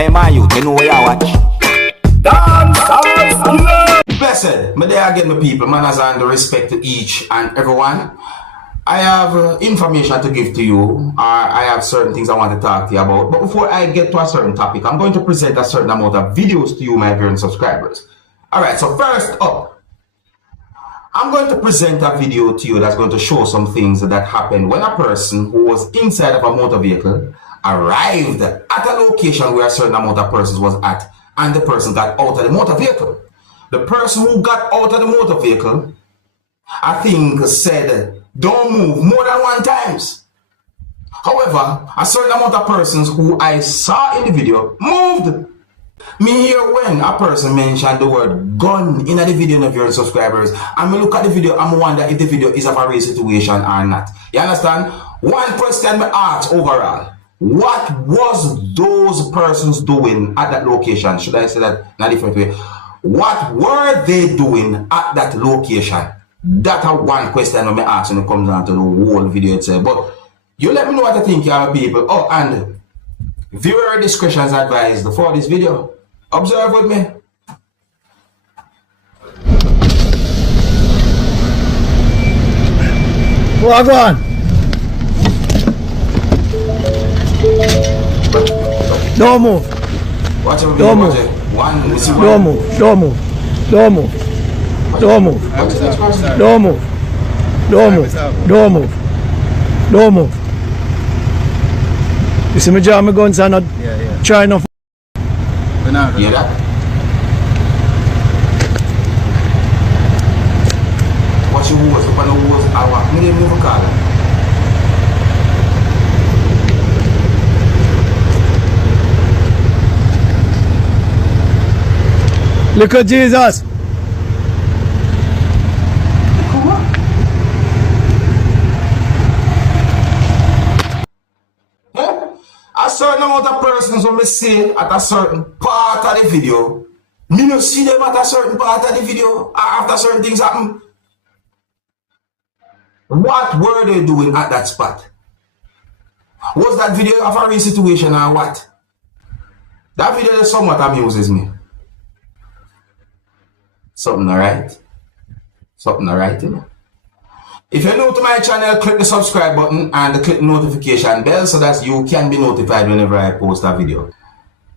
Hey man, you know where you watch? Dancehall skilla. Blessed, me there again, my people, manners and respect to each and everyone. I have information to give to you. I have certain things I want to talk to you about. But before I get to a certain topic, I'm going to present a certain amount of videos to you, my viewing subscribers. Alright, so first up, I'm going to present a video to you that's going to show some things that happened when a person who was inside of a motor vehicle arrived at a location where a certain amount of persons was at, and the person got out of the motor vehicle. The person who got out of the motor vehicle, I think, said, don't move more than one times. However, a certain amount of persons who I saw in the video moved. Me hear when a person mentioned the word gun in the video of your subscribers, and me look at the video and wonder if the video is of a real situation or not. You understand? One question me ask overall. What was those persons doing at that location? Should I say that in a different way? What were they doing at that location? That's one question I may ask when it comes down to the whole video itself. But you let me know what you think, y'all people. Oh, and viewer discretion is advised for this video. Observe with me. Well, go on. Don't move. Watch out, Don't move. Don't move. Don't move. Don't move. Don't move. Don't move. Don't move. Don't move. Don't move. You see me draw my guns and not try enough. Hear that? Watch your words. Look at the words. I want me to move a car. Look at Jesus. A certain amount of persons when we see at a certain part of the video, me not see them at a certain part of the video after certain things happen. What were they doing at that spot? Was that video of a real situation or what? That video somewhat amuses me. Something alright? Something alright, you know? If you're new to my channel, click the subscribe button and click the notification bell so that you can be notified whenever I post a video.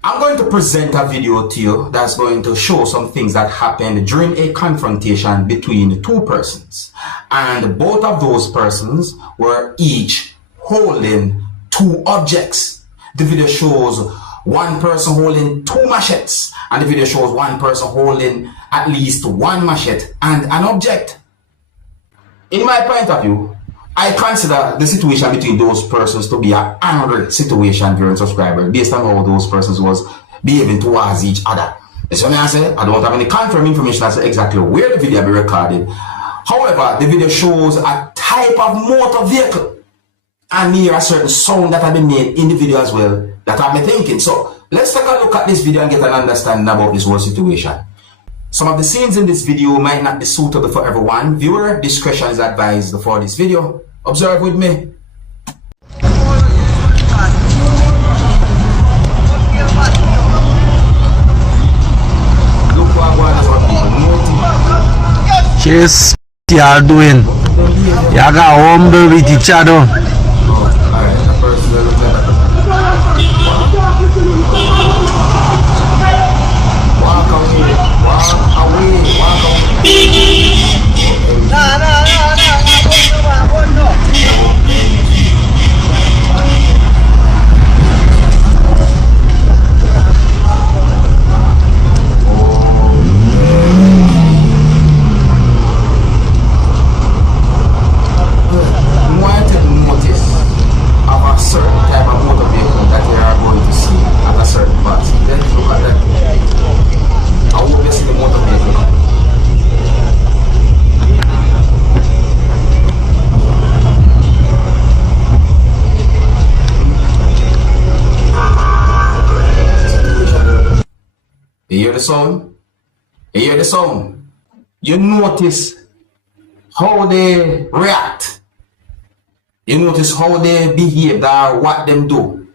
I'm going to present a video to you that's going to show some things that happened during a confrontation between two persons. And both of those persons were each holding two objects. The video shows one person holding two machetes, and the video shows one person holding at least one machete and an object. In my point of view, I consider the situation between those persons to be an angry situation during subscribers based on how those persons was behaving towards each other. That's what I say. I don't have any confirmed information as to exactly where the video be recorded. However, the video shows a type of motor vehicle and near a certain sound that have been made in the video as well that I've been thinking. So let's take a look at this video and get an understanding about this whole situation. Some of the scenes in this video might not be suitable for everyone. Viewer discretion is advised for this video. Observe with me. Look what Yes, you are doing. You got humble with each other. You hear the sound? You hear the sound? You notice how they react. You notice how they behave or what them do.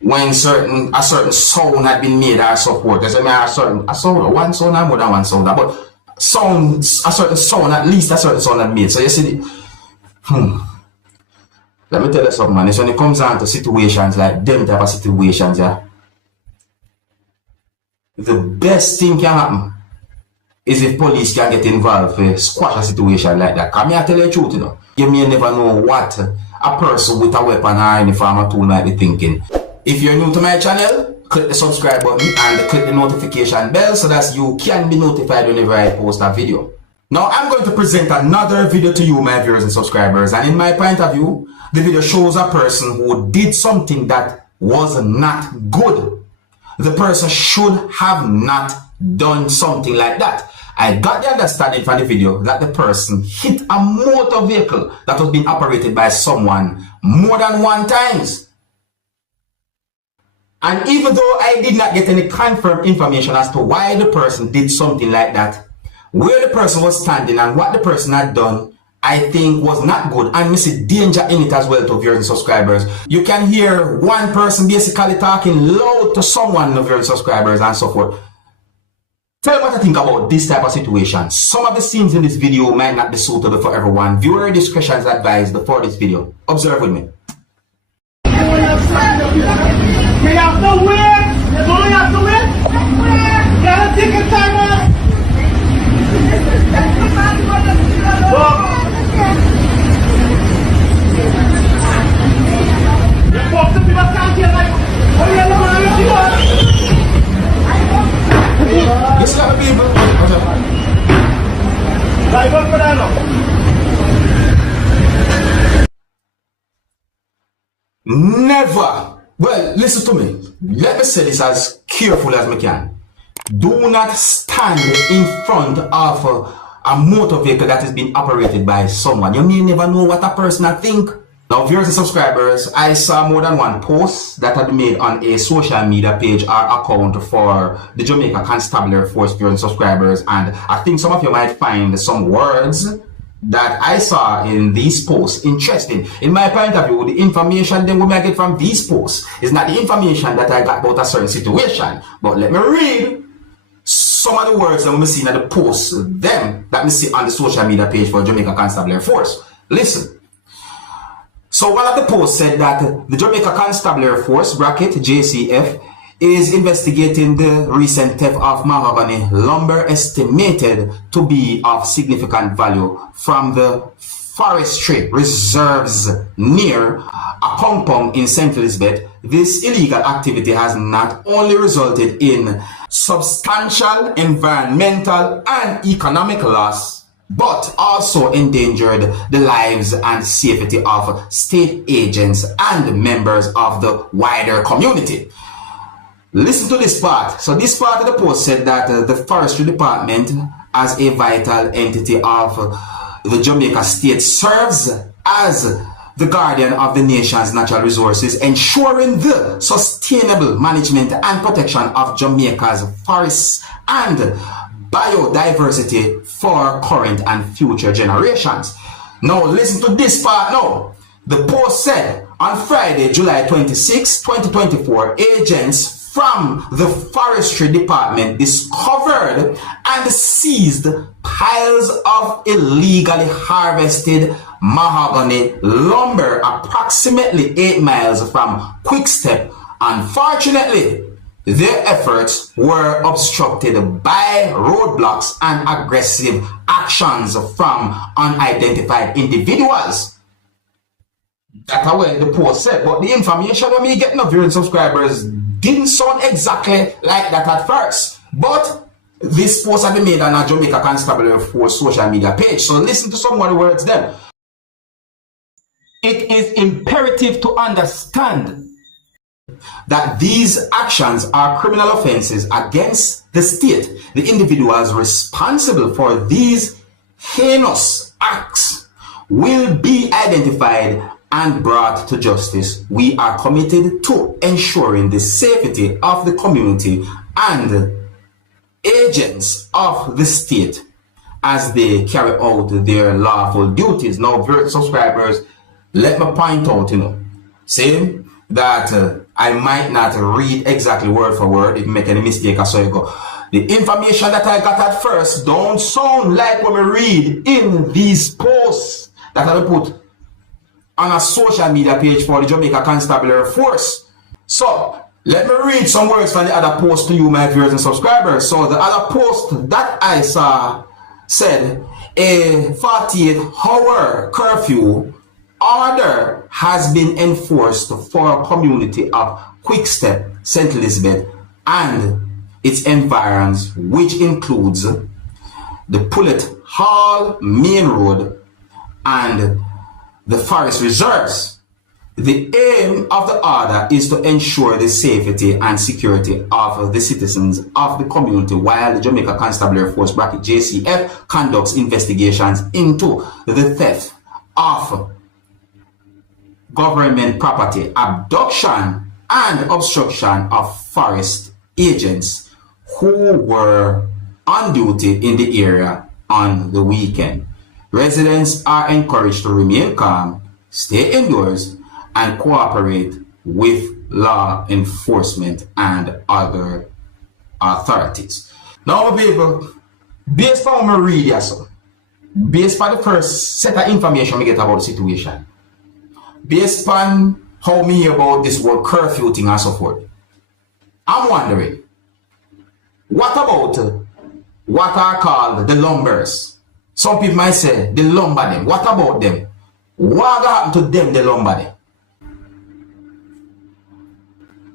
when a certain sound had been made or so forth. There's a sound, one sound or more than one sound, but a certain sound, at least a certain sound had made. So you see, let me tell you something, man. It's when it comes down to situations like them type of situations, yeah, the best thing can happen is if police can get involved to squash a situation like that. Come here, tell you the truth, you know. You may never know what a person with a weapon or uniform or tool might be thinking. If you're new to my channel, click the subscribe button and click the notification bell so that you can be notified whenever I post a video. Now, I'm going to present another video to you, my viewers and subscribers, and in my point of view, the video shows a person who did something that was not good. The person should have not done something like that. I got the understanding from the video that the person hit a motor vehicle that was being operated by someone more than one times. And even though I did not get any confirmed information as to why the person did something like that, where the person was standing and what the person had done, I think was not good, and we see danger in it as well to viewers and subscribers. You can hear one person basically talking loud to someone, viewers and subscribers, and so forth. Tell me what I think about this type of situation. Some of the scenes in this video might not be suitable for everyone. Viewer discretion is advised before this video. Observe with me. This kind of people. Never. Well, listen to me. Let me say this as careful as we can. Do not stand in front of a motor vehicle that is being operated by someone. You may never know what a person will think. Now, viewers and subscribers, I saw more than one post that had been made on a social media page or account for the Jamaica Constabulary Force, viewers and subscribers, and I think some of you might find some words that I saw in these posts interesting. In my point of view, the information then we may get from these posts is not the information that I got about a certain situation. But let me read some of the words that we see in the posts, them that we see on the social media page for Jamaica Constabulary Force. Listen. So one of the posts said that the Jamaica Constabulary Force, bracket JCF, is investigating the recent theft of mahogany lumber estimated to be of significant value from the Forestry reserves near a compound in St. Elizabeth. This illegal activity has not only resulted in substantial environmental and economic loss, but also endangered the lives and safety of state agents and members of the wider community. Listen to this part. So this part of the post said that the Forestry Department, as a vital entity of the Jamaica state, serves as the guardian of the nation's natural resources, ensuring the sustainable management and protection of Jamaica's forests and biodiversity for current and future generations. Now listen to this part now. The post said on Friday, July 26, 2024, agents from the Forestry Department discovered and seized piles of illegally harvested mahogany lumber approximately 8 miles from Quickstep. Unfortunately, their efforts were obstructed by roadblocks and aggressive actions from unidentified individuals. That's how the post said, but the information when we get no viewers and subscribers didn't sound exactly like that at first. But this post had been made on a Jamaica Constabulary Force social media page. So listen to some of the words then. It is imperative to understand that these actions are criminal offenses against the state. The individuals responsible for these heinous acts will be identified and brought to justice. We are committed to ensuring the safety of the community and agents of the state as they carry out their lawful duties. Now, subscribers, let me point out, saying that I might not read exactly word for word. If you make any mistake, I saw you go. The information that I got at first don't sound like what we read in these posts that I put on a social media page for the Jamaica Constabulary Force. So, let me read some words from the other post to you, my viewers and subscribers. So, the other post that I saw said, a 48-hour curfew order has been enforced for a community of Quickstep, St. Elizabeth, and its environs, which includes the Pullet Hall Main Road and the Forest Reserves. The aim of the order is to ensure the safety and security of the citizens of the community while the Jamaica Constabulary Force (JCF) conducts investigations into the theft of government property, abduction, and obstruction of forest agents who were on duty in the area on the weekend. Residents are encouraged to remain calm, stay indoors, and cooperate with law enforcement and other authorities. Now, people, based on what I read here, so, based on the first set of information we get about the situation, based on how me hear about this word curfew thing and so forth, I'm wondering, what about what are called the lumbers? Some people might say the lumber them. What about them? What happened to them, the lumber them?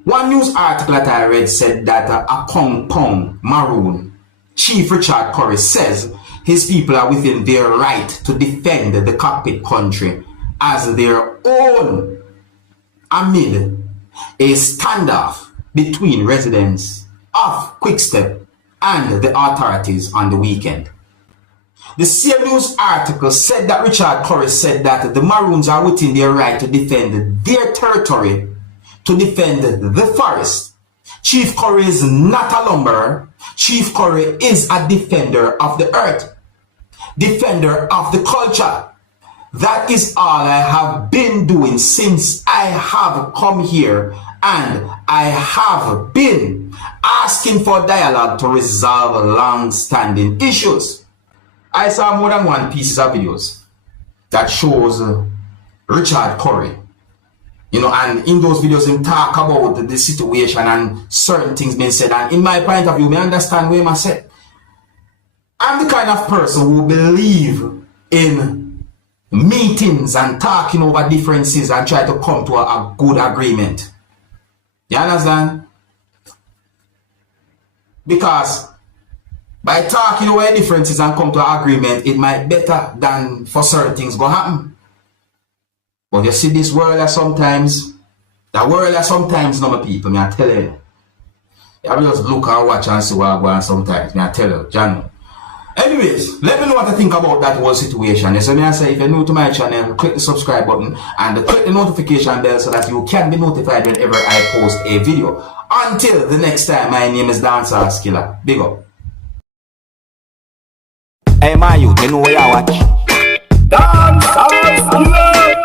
One news article that I read said that a Kong Pong Maroon, Chief Richard Curry, says his people are within their right to defend the cockpit country as their own amid a standoff between residents of Quickstep and the authorities on the weekend. The same news article said that Richard Curry said that the Maroons are within their right to defend their territory, to defend the forest. Chief Curry is not a lumberer. Chief Curry is a defender of the earth, defender of the culture. That is all I have been doing since I have come here, and I have been asking for dialogue to resolve long-standing issues. I saw more than one piece of videos that shows Richard Curry, and in those videos him talk about the situation and certain things being said, and in my point of view, I understand what I said. I'm the kind of person who believe in meetings and talking over differences and try to come to a good agreement. You understand? Because by talking over differences and come to an agreement, it might be better than for certain things go happen. But you see this world that sometimes, no people, me I tell you. You just look and watch and see what going on sometimes, me I tell you, John. Anyways, let me know what you think about that whole situation. So I say, if you're new to my channel, click the subscribe button and click the notification bell so that you can be notified whenever I post a video. Until the next time, my name is Dancehall Skilla. Big up. Hey, my youth, you know where you watch? Dancehall Skilla.